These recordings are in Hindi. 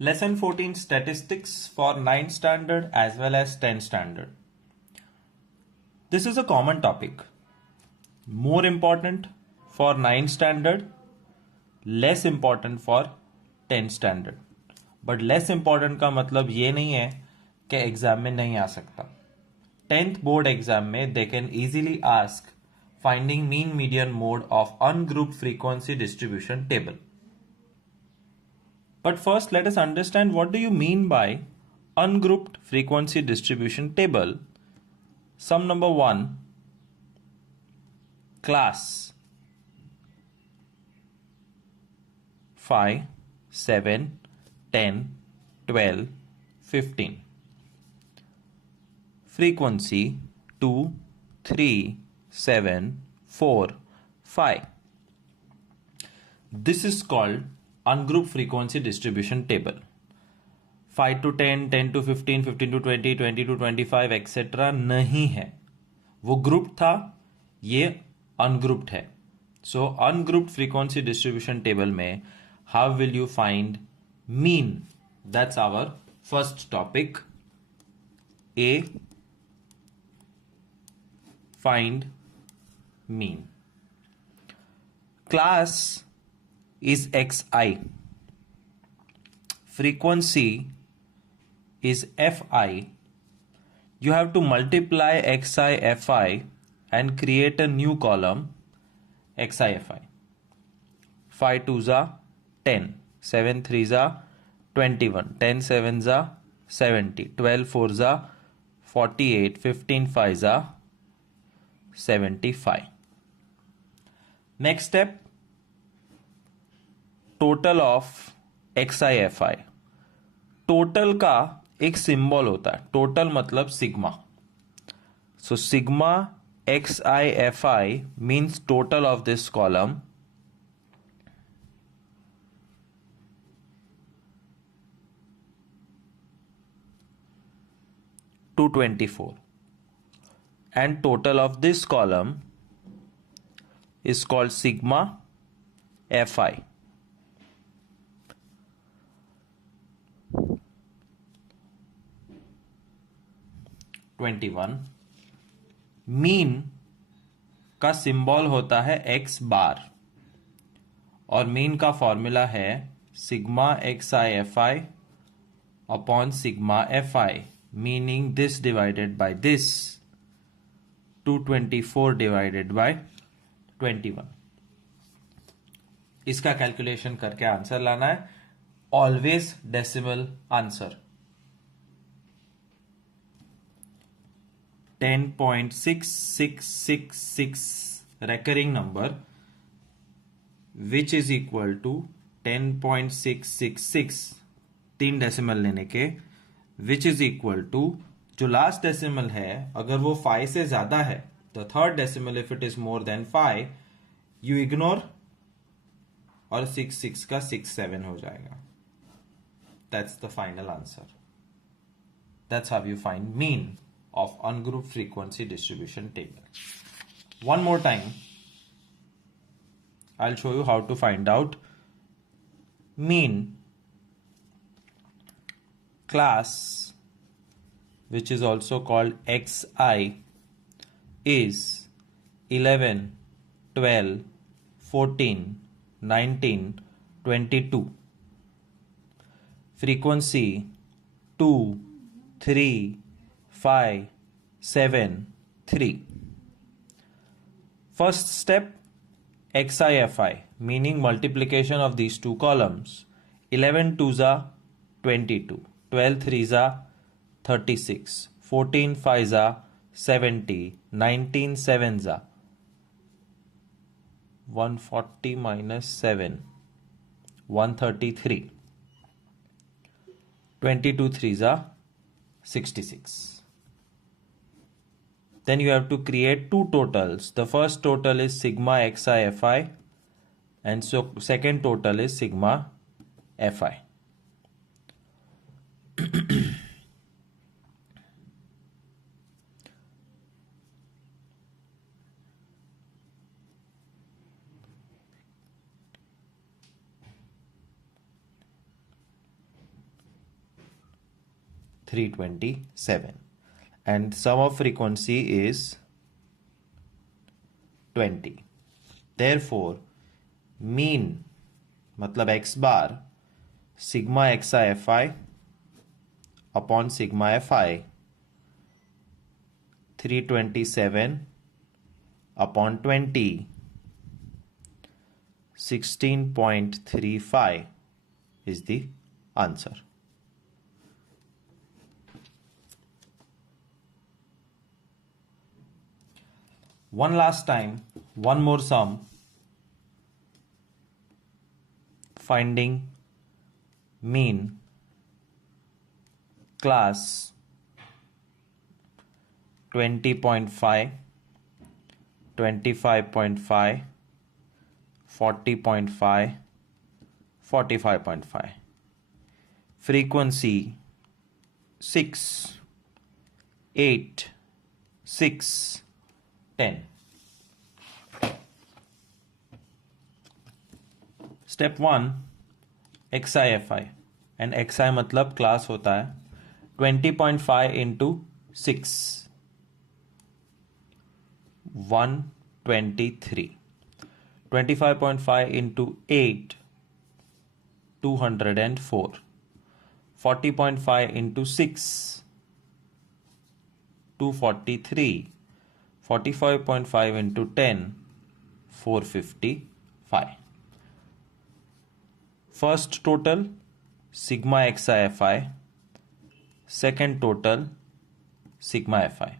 Lesson 14 Statistics for 9th standard as well as 10th standard. This is a common topic. More important for 9th standard, less important for 10th standard. But less important का मतलब ये नहीं है कि एग्जाम में नहीं आ सकता. 10th board exam में they can easily ask finding mean median mode of ungrouped frequency distribution table. But first, let us understand what do you mean by ungrouped frequency distribution table. Sum number 1, class 5, 7, 10, 12, 15. Frequency 2, 3, 7, 4, 5. This is called ungrouped frequency distribution table. 5 to 10, 10 to 15, 15 to 20, 20 to 25 etc. नहीं है. वो ग्रुप था, ये अनग्रुप्ड है. सो अनग्रुप्ड फ्रीक्वेंसी डिस्ट्रीब्यूशन टेबल में how will you find mean? That's our first topic. A, find mean. Class is xi, frequency is fi. You have to multiply xi fi and create a new column xi fi. 5 2s are 10, 7 3s are 21, 10 7s are 70, 12 4s are 48, 15 5s are 75. Next step, total of XIFI. Total का एक सिंबल होता है. टोटल मतलब sigma. So sigma XIFI means total of this column to 24 and total of this column is called sigma FI. 21. Mean का सिंबल होता है x बार और मीन का फॉर्मूला है sigma XIFI upon sigma FI, meaning this divided by this. 224 divided by 21. इसका कैलकुलेशन करके आंसर लाना है. Always decimal answer. 10.6666 recurring number which is equal to 10.666 तीन डेसिमल लेने के which is equal to जो लास्ट डेसिमल है अगर वो 5 से ज्यादा है, the third decimal if it is more than 5 you ignore और 6 का 6 7 हो जाएगा. That's the final answer. That's how you find mean of ungrouped frequency distribution table. One more time, I'll show you how to find out mean. Class, which is also called xi, is 11, 12, 14, 19, 22. Frequency 2, 3, 5, 7, 3. First step, XIFI, meaning multiplication of these two columns. 11 2s are 22, 12 3s are 36, 14 5s are 70, 19 7s are 140 minus 7, 133, 22 3s are 66. Then you have to create two totals. The first total is sigma XIFI and so second total is sigma FI. 327, and sum of frequency is 20. Therefore mean मतलब x bar sigma xi fi upon sigma fi 327 upon 20 16.35 is the answer. One last time, one more sum. Finding mean class 20.5, 25.5, 40.5, 45.5. Frequency 6, 8, 6, 10. Step 1 XIFI, and XI मतलब क्लास होता है 20.5 into 6 123, 25.5 into 8 204, 40.5 into 6 243, 45.5 into 10 455. First total sigma xi fi, second total sigma fi.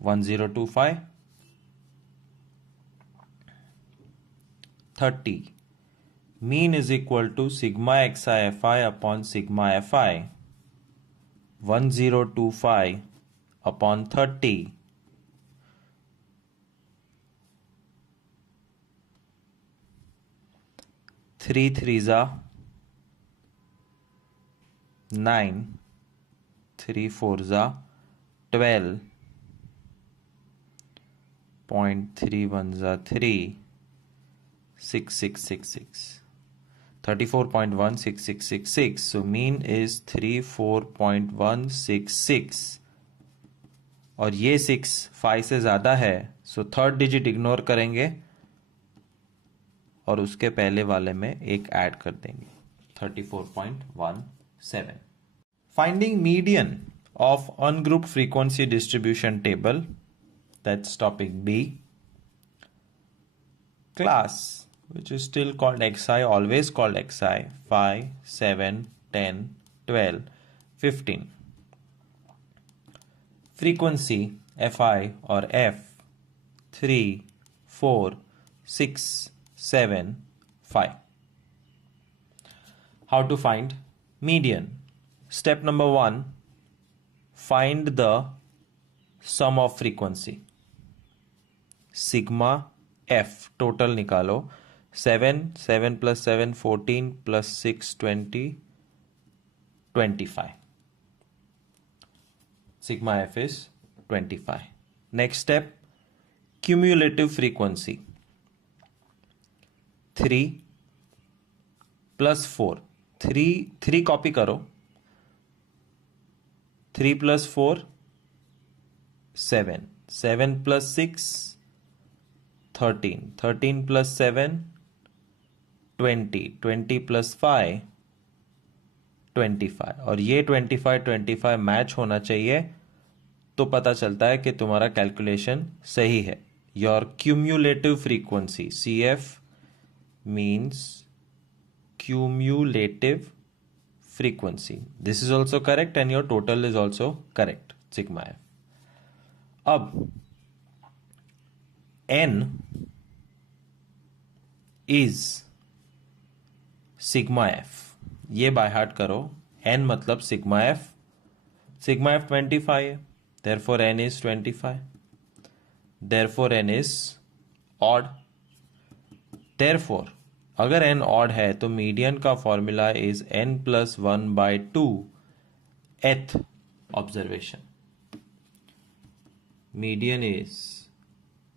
One 1025 30. Mean is equal to sigma xi fi upon sigma fi 1025 upon 30 3 3s are 9, 3 4s are 12, 0.31s are 3, 6666, 34.16666. So mean is 34.166 और ये 6 5 से ज़्यादा है, सो थर्ड डिजिट इग्नोर करेंगे और उसके पहले वाले में एक ऐड कर देंगे 34.17. Finding median of ungrouped frequency distribution table, that's topic B. Class, which is still called xi, always called xi, 5, 7, 10, 12, 15. Frequency fi or f 3, 4, 6, 7, 5. How to find median? Step number 1, find the sum of frequency. Sigma f total निकालो 7, 7 plus 7 14 plus 6 20 25. Sigma f is 25. Next step, cumulative frequency 3 plus 4. 3 copy करो, 3 plus 4 7, 7 plus 6 13, 13 plus 7 20, 20 plus 5 25. और ये 25 25 मैच होना चाहिए तो पता चलता है कि तुम्हारा कैलकुलेशन सही है. Your cumulative frequency CF means cumulative frequency. This is also correct and your total is also correct, sigma f. अब n is sigma f. ये बाय हार्ट करो, n मतलब sigma f. Sigma f 25 है, therefore n is 25. Therefore n is odd. Therefore अगर n odd है तो मीडियन का formula is n plus 1/2 th observation. median is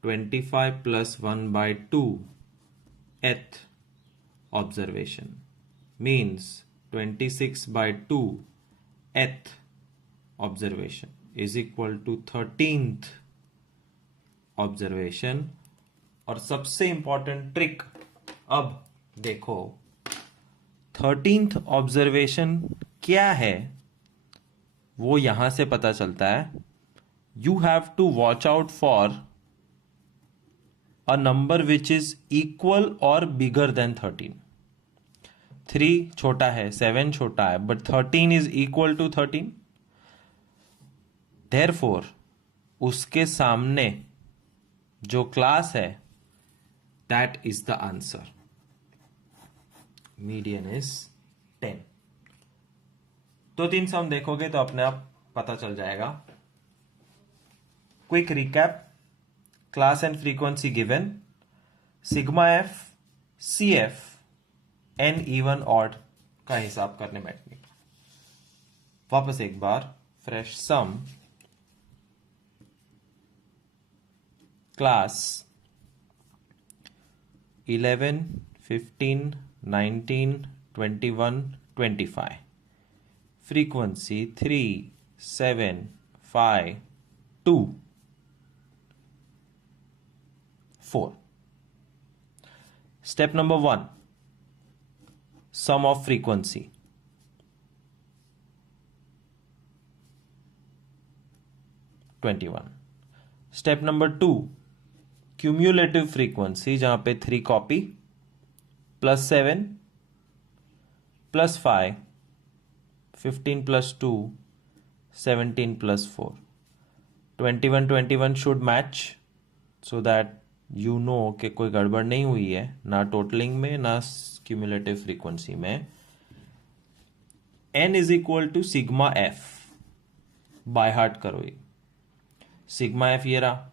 25 plus 1 by 2th observation, means 26 by 2th observation is equal to 13th observation. और सबसे इंपॉर्टेंट ट्रिक, अब देखो 13th ऑब्जर्वेशन क्या है वो यहां से पता चलता है. You have to watch out for a number which is equal or bigger then 13. 3 छोटा है, 7 छोटा है, but 13 is equal to 13. Therefore उसके सामने जो क्लास है that is the answer. Median is 10. तो 3 सम देखोगे तो अपने आप पता चल जाएगा. Quick recap, class and frequency given, sigma F, C F, N even odd का हिसाब करने बैठने. वापस एक बार fresh sum, class 11, 15, 19, 21, 25, frequency 3, 7, 5, 2, 4. Step number 1, sum of frequency. 21. Step number 2, cumulative frequency, जहां पे 3 copy, plus 7 plus 5, 15 plus 2, 17 plus 4. 21 should match so that you know कि कोई गड़बड़ नहीं हुई है, ना टोटलिंग में ना क्यूमुलेटिव फ्रीक्वेंसी में. n is equal to sigma F, by heart करो ये. सिग्मा एफ ये रहा,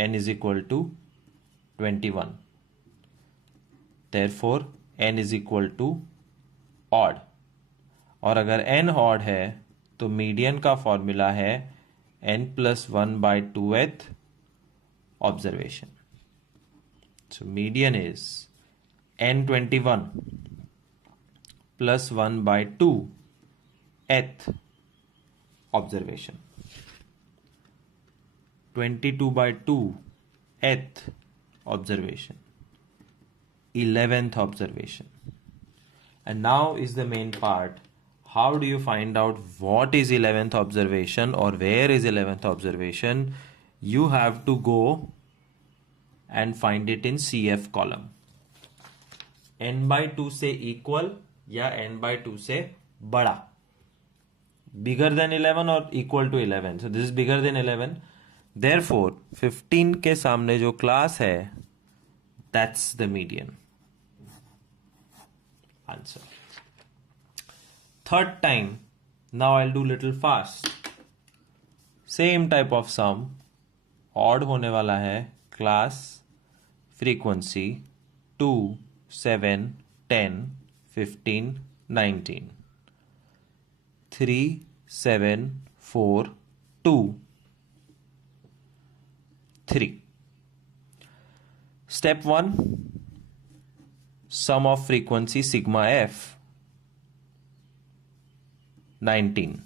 n is equal to 21. Therefore n is equal to odd. और अगर n ऑड है तो मीडियन का फॉर्मूला है n plus 1 by 2th observation. So median is n21 plus 1 by 2th observation. 22 by 2th observation. 11th observation. And now is the main part. How do you find out what is 11th observation or where is 11th observation? You have to go and find it in CF column. n by 2 से equal या n by 2 से बड़ा. Bigger than 11 or equal to 11. So this is bigger than 11. Therefore 15 के सामने जो class है that's the median. Answer. Third time. Now I'll do little fast. Same type of sum. Odd होने वाला है. Class, frequency 2, 7, 10, 15, 19. 3, 7, 4, 2, 3. Step 1, sum of frequency sigma f 19.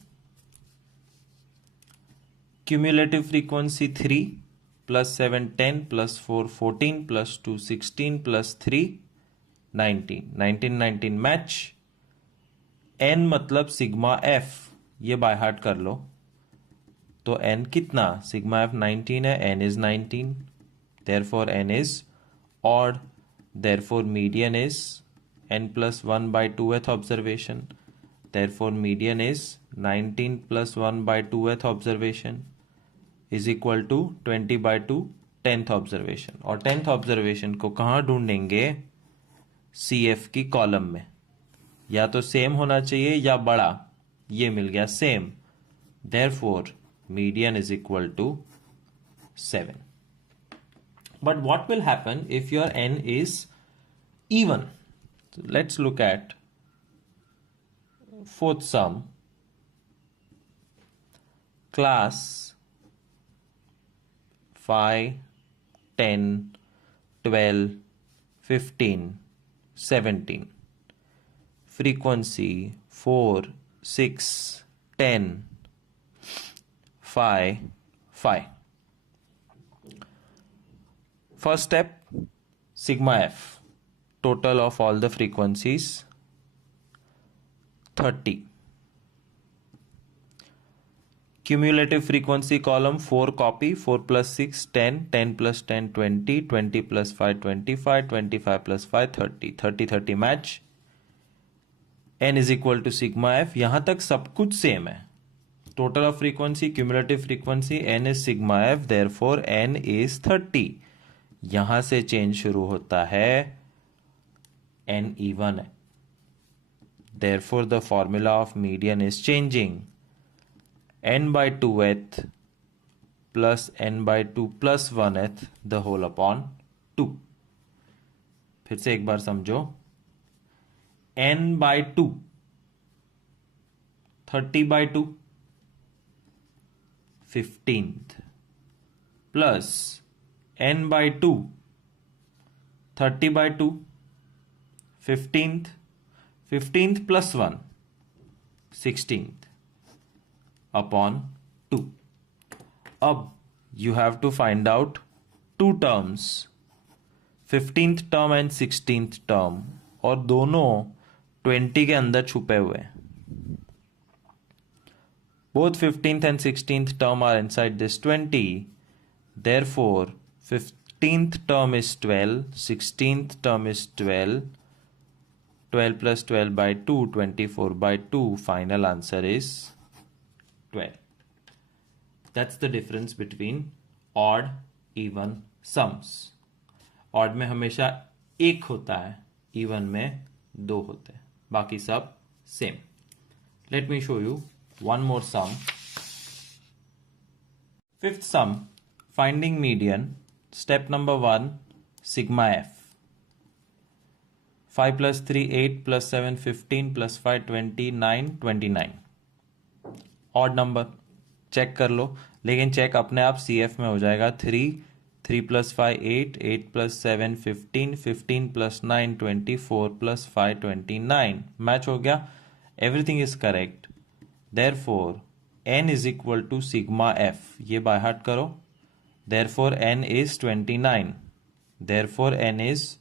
Cumulative frequency 3 plus 7 10 plus 4 14 plus 2 16 plus 3 19. 19 19 match. n मतलब सिग्मा f, ये बाय हार्ट कर लो. तो n कितना? सिग्मा f 19 है, n is 19. Therefore n is odd. Therefore median is n plus 1 by 2th observation. Therefore median is 19 plus 1 by 2th observation is equal to 20 by 2 10th observation. और 10th observation को कहाँ ढूंढेंगे? CF की कॉलम में. या तो सेम होना चाहिए या बड़ा. ये मिल गया same. Therefore median is equal to 7. But what will happen if your n is even? So let's look at fourth sum. Class 5, 10, 12, 15, 17. Frequency 4, 6, 10, 5, 5. First step, sigma f. Total of all the frequencies 30. Cumulative frequency column 4 copy, 4 plus 6 10, 10 plus 10 20, 20 plus 5 25, 25 plus 5 30, 30 30 match. n is equal to sigma f. यहां तक सब कुछ सेम है. Total of frequency, cumulative frequency, n is sigma f, therefore n is 30. यहां से चेंज शुरू होता है, n even है. Therefore the formula of median is changing. n by 2th plus n by 2 plus 1th the whole upon 2. फिर से एक बार समझो. n by 2, 30 by 2, 15th plus n by 2, 30 by 2, 15th, 15th plus 1, 16th upon 2. अब you have to find out two terms, 15th term and 16th term, और दोनों 20 के अंदर छुपे हुए हैं. Both 15th and 16th term are inside this 20. Therefore, 15th term is 12, 16th term is 12. 12 plus 12 by 2, 24 by 2. Final answer is 12. That's the difference between odd, even sums. Odd में हमेशा एक होता है, even में दो होते हैं. बाकी सब same. Let me show you one more sum. Fifth sum, finding median. Step number 1, sigma f. 5 plus 3 8 plus 7 15 plus 5 29 29. Odd number check कर लो, लेकिन चेक अपने आप CF में हो जाएगा. 3 plus 5 8, 8 plus 7 15, 15 plus 9 24 plus 5 29. Match हो गया. Everything is correct. Therefore, n is equal to sigma f. ये बाय हार्ट करो. Therefore, n is 29. Therefore, n is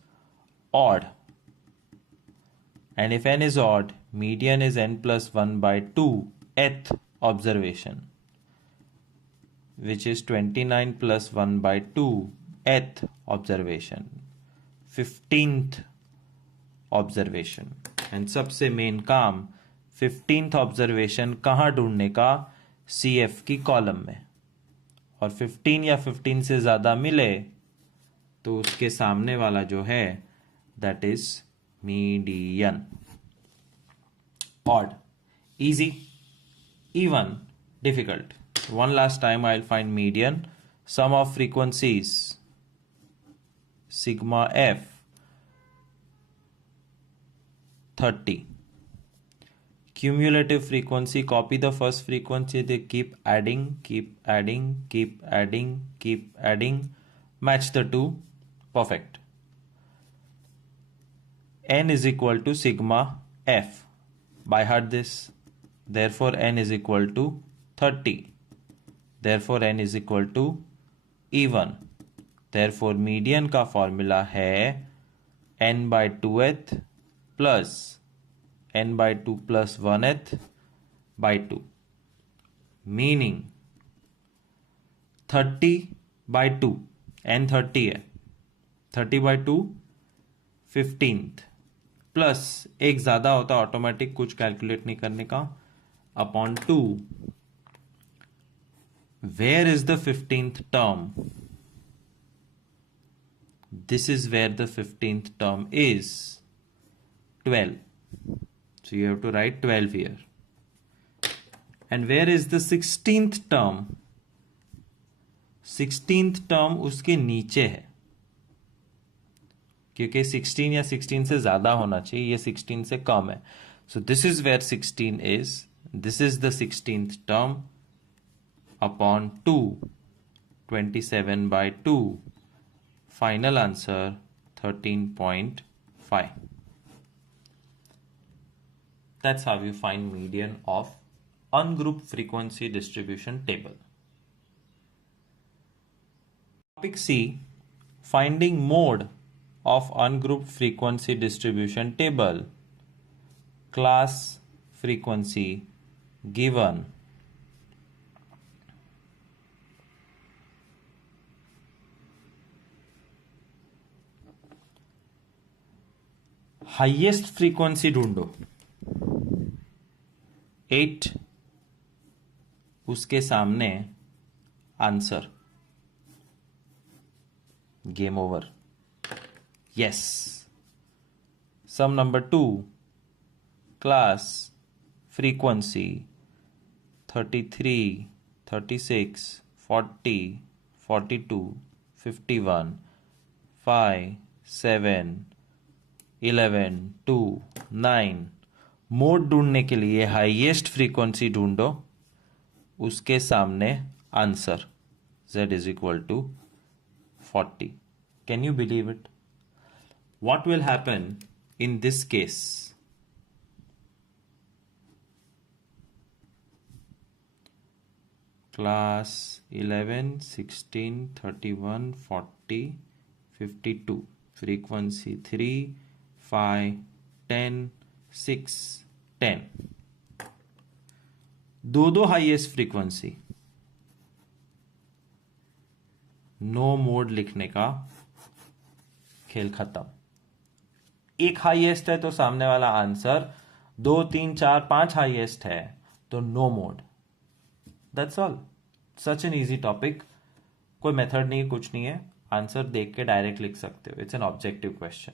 odd. And if n is odd, median is n plus 1 by 2th observation, which is 29 plus 1 by 2th observation, 15th observation. And सबसे मेन काम 15th ऑब्जर्वेशन कहाँ ढूंढने का, CF की कॉलम में. और 15 या 15 से ज़्यादा मिले तो उसके सामने वाला जो है that is median. Odd easy, even difficult. One last time I'll find median. Sum of frequencies sigma f 30. Cumulative frequency, copy the first frequency, they keep adding, match the two, perfect. N is equal to sigma f. By heart this. Therefore n is equal to 30. Therefore n is equal to even. Therefore median का फॉर्मूला है n by 2th plus n by 2 plus 1th by 2. Meaning 30 by 2, n 30 है, 30 by 2 15th प्लस एक ज़्यादा होता है ऑटोमेटिक, कुछ कैलकुलेट नहीं करने का, upon 2. Where is the 15th term? This is where the 15th term is, 12. So you have to write 12 here. And where is the 16th term? 16th term उसके नीचे है, क्योंकि 16 या 16 से ज़्यादा होना चाहिए, ये 16 से कम है. So this is where 16 is. This is the 16th term upon 2. 27/2. Final answer 13.5. That's how you find median of ungrouped frequency distribution table. Topic C, finding mode of ungrouped frequency distribution table. Class frequency given. Highest frequency ढूंढो 8, उसके सामने आंसर, गेम ओवर. यस. सम नंबर 2, क्लास फ्रीक्वेंसी 33, 36, 40, 42, 51, 5, 7, 11, 2, 9. मोड ढूंढने के लिए हाईएस्ट फ्रीक्वेंसी ढूंढो, उसके सामने answer z is equal to 40. Can you believe it? What will happen in this case? Class 11, 16, 31, 40, 52. Frequency 3, 5, 10, 6, 10. दो हाईएस्ट फ्रीक्वेंसी, नो मोड लिखने का खेल खत्म. एक हाईएस्ट है तो सामने वाला आंसर, 2, 3, 4, 5 हाईएस्ट है तो no mode. That's all. Such an easy topic. कोई मेथड नहीं, कुछ नहीं है. आंसर देख के डायरेक्ट लिख सकते हो. It's an objective question.